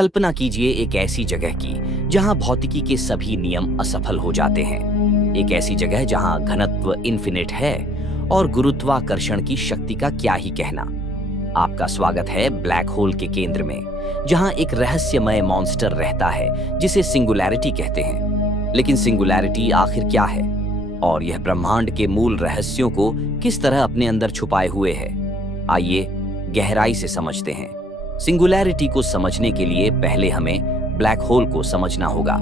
कल्पना कीजिए एक ऐसी जगह की जहां भौतिकी के सभी नियम असफल हो जाते हैं। एक ऐसी जगह जहां घनत्व इन्फिनिट है और गुरुत्वाकर्षण की शक्ति का क्या ही कहना। आपका स्वागत है ब्लैक होल के केंद्र में, जहां एक रहस्यमय मॉन्स्टर रहता है जिसे सिंगुलैरिटी कहते हैं। लेकिन सिंगुलैरिटी आखिर क्या है और यह ब्रह्मांड के मूल रहस्यों को किस तरह अपने अंदर छुपाए हुए है? आइए गहराई से समझते हैं। सिंगुलैरिटी को समझने के लिए पहले हमें ब्लैक होल को समझना होगा।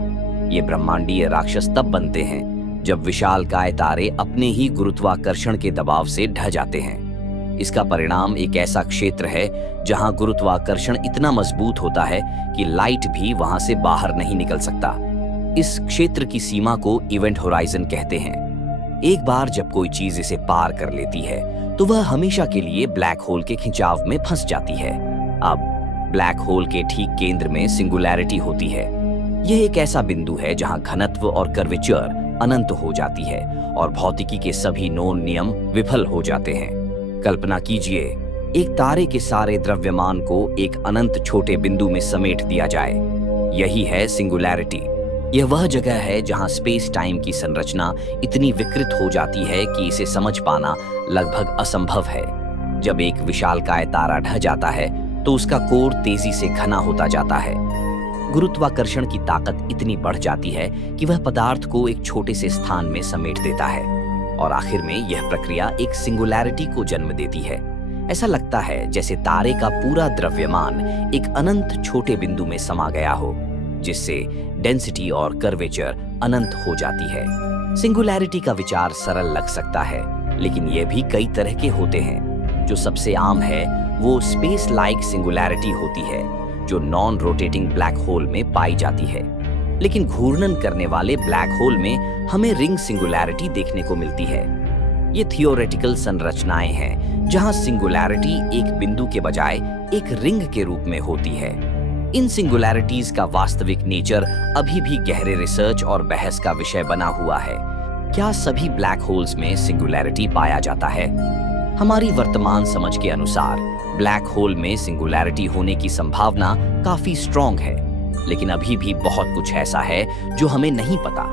ये ब्रह्मांडीय राक्षस तब बनते हैं जब विशालकाय तारे अपने ही गुरुत्वाकर्षण के दबाव से ढह जाते हैं। इसका परिणाम एक ऐसा क्षेत्र है जहां गुरुत्वाकर्षण इतना मजबूत होता है कि लाइट भी वहां से बाहर नहीं निकल सकता। इस क्षेत्र की सीमा को इवेंट होराइजन कहते हैं। एक बार जब कोई चीज इसे पार कर लेती है तो वह हमेशा के लिए ब्लैक होल के खिंचाव में फंस जाती है। अब ब्लैक होल के ठीक केंद्र में सिंगुलैरिटी होती है। यह एक ऐसा बिंदु है जहां घनत्व और कर्वेचर अनंत हो जाती है और भौतिकी के सभी नोन नियम विफल हो जाते हैं। कल्पना कीजिए एक तारे के सारे द्रव्यमान को एक अनंत छोटे बिंदु में समेट दिया जाए। यही है सिंगुलैरिटी। यह वह जगह है जहां स्पेस टाइम की संरचना इतनी विकृत हो जाती है कि इसे समझ पाना लगभग असंभव है। जब एक विशालकाय तारा ढह जाता है तो उसका कोर तेजी से घना होता जाता है। गुरुत्वाकर्षण की ताकत इतनी बढ़ जाती है कि वह पदार्थ को एक छोटे से स्थान में समेट देता है और आखिर में यह प्रक्रिया एक सिंगुलैरिटी को जन्म देती है। ऐसा लगता है जैसे तारे का पूरा द्रव्यमान एक अनंत छोटे बिंदु में समा गया हो, जिससे डेंसिटी और कर्वेचर अनंत हो जाती है। सिंगुलैरिटी का विचार सरल लग सकता है, लेकिन यह भी कई तरह के होते हैं। जो सबसे आम है वो स्पेस लाइक सिंगुलैरिटी होती है, जो नॉन रोटेटिंग ब्लैक होल में पाई जाती है। लेकिन घूर्णन करने वाले ब्लैक होल में हमें रिंग सिंगुलैरिटी देखने को मिलती है। ये थियोरेटिकल संरचनाएं हैं जहां सिंगुलैरिटी एक बिंदु के बजाय एक रिंग के रूप में होती है। इन सिंगुलैरिटीज का वास्तविक नेचर अभी भी गहरे रिसर्च और बहस का विषय बना हुआ है। क्या सभी ब्लैक होल्स में सिंगुलैरिटी पाया जाता है? हमारी वर्तमान समझ के अनुसार ब्लैक होल में सिंगुलैरिटी होने की संभावना काफी स्ट्रॉन्ग है, लेकिन अभी भी बहुत कुछ ऐसा है जो हमें नहीं पता।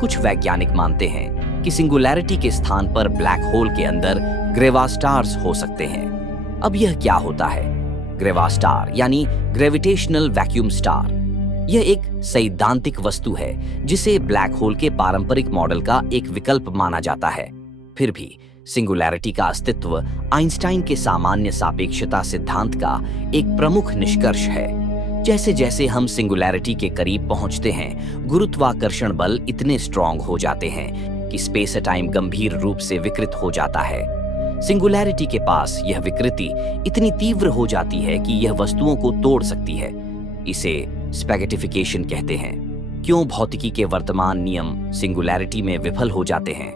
कुछ वैज्ञानिक मानते हैं कि सिंगुलैरिटी के स्थान पर ब्लैक होल के अंदर ग्रेवास्टार्स हो सकते हैं। अब यह क्या होता है? ग्रेवास्टार यानी ग्रेविटेशनल वैक्यूम स्टार। यह एक सैद्धांतिक वस्तु है जिसे ब्लैक होल के पारंपरिक मॉडल का एक विकल्प माना जाता है। फिर भी सिंगुलैरिटी का अस्तित्व आइंस्टाइन के सामान्य सापेक्षता सिद्धांत का एक प्रमुख निष्कर्ष है। जैसे जैसे हम सिंगुलैरिटी के करीब पहुंचते हैं, गुरुत्वाकर्षण बल इतने स्ट्रॉन्ग हो जाते हैं कि स्पेस टाइम गंभीर रूप से विकृत हो जाता है। सिंगुलैरिटी के पास यह विकृति इतनी तीव्र हो जाती है कि यह वस्तुओं को तोड़ सकती है। इसे स्पैगेटिफिकेशन कहते हैं। क्यों भौतिकी के वर्तमान नियम सिंगुलैरिटी में विफल हो जाते हैं?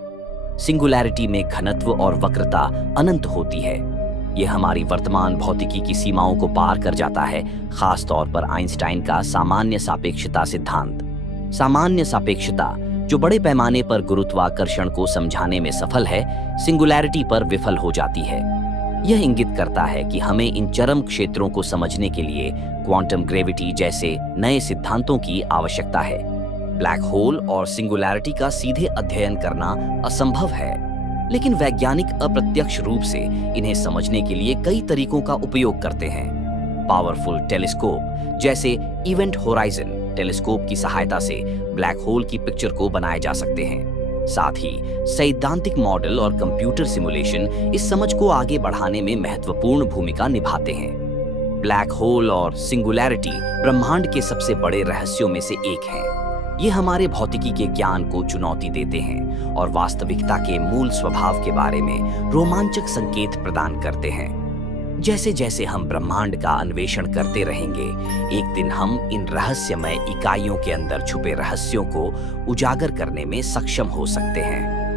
सिंगुलैरिटी में घनत्व और वक्रता अनंत होती है। यह हमारी वर्तमान भौतिकी की सीमाओं को पार कर जाता है, खास तौर पर आइंस्टाइन का सामान्य सापेक्षता सिद्धांत। सामान्य सापेक्षता, जो बड़े पैमाने पर गुरुत्वाकर्षण को समझाने में सफल है, सिंगुलैरिटी पर विफल हो जाती है। यह इंगित करता है कि हमें इन चरम क्षेत्रों को समझने के लिए क्वांटम ग्रेविटी जैसे नए सिद्धांतों की आवश्यकता है। ब्लैक होल और सिंगुलैरिटी का सीधे अध्ययन करना असंभव है, लेकिन वैज्ञानिक अप्रत्यक्ष रूप से इन्हें समझने के लिए कई तरीकों का उपयोग करते हैं। पावरफुल टेलीस्कोप जैसे इवेंट होराइजन टेलीस्कोप की सहायता से ब्लैक होल की पिक्चर को बनाए जा सकते हैं। साथ ही सैद्धांतिक मॉडल और कंप्यूटर सिमुलेशन इस समझ को आगे बढ़ाने में महत्वपूर्ण भूमिका निभाते हैं। ब्लैक होल और सिंगुलैरिटी ब्रह्मांड के सबसे बड़े रहस्यों में से एक है। ये हमारे भौतिकी के ज्ञान को चुनौती देते हैं और वास्तविकता के मूल स्वभाव के बारे में रोमांचक संकेत प्रदान करते हैं। जैसे जैसे हम ब्रह्मांड का अन्वेषण करते रहेंगे, एक दिन हम इन रहस्यमय इकाइयों के अंदर छुपे रहस्यों को उजागर करने में सक्षम हो सकते हैं।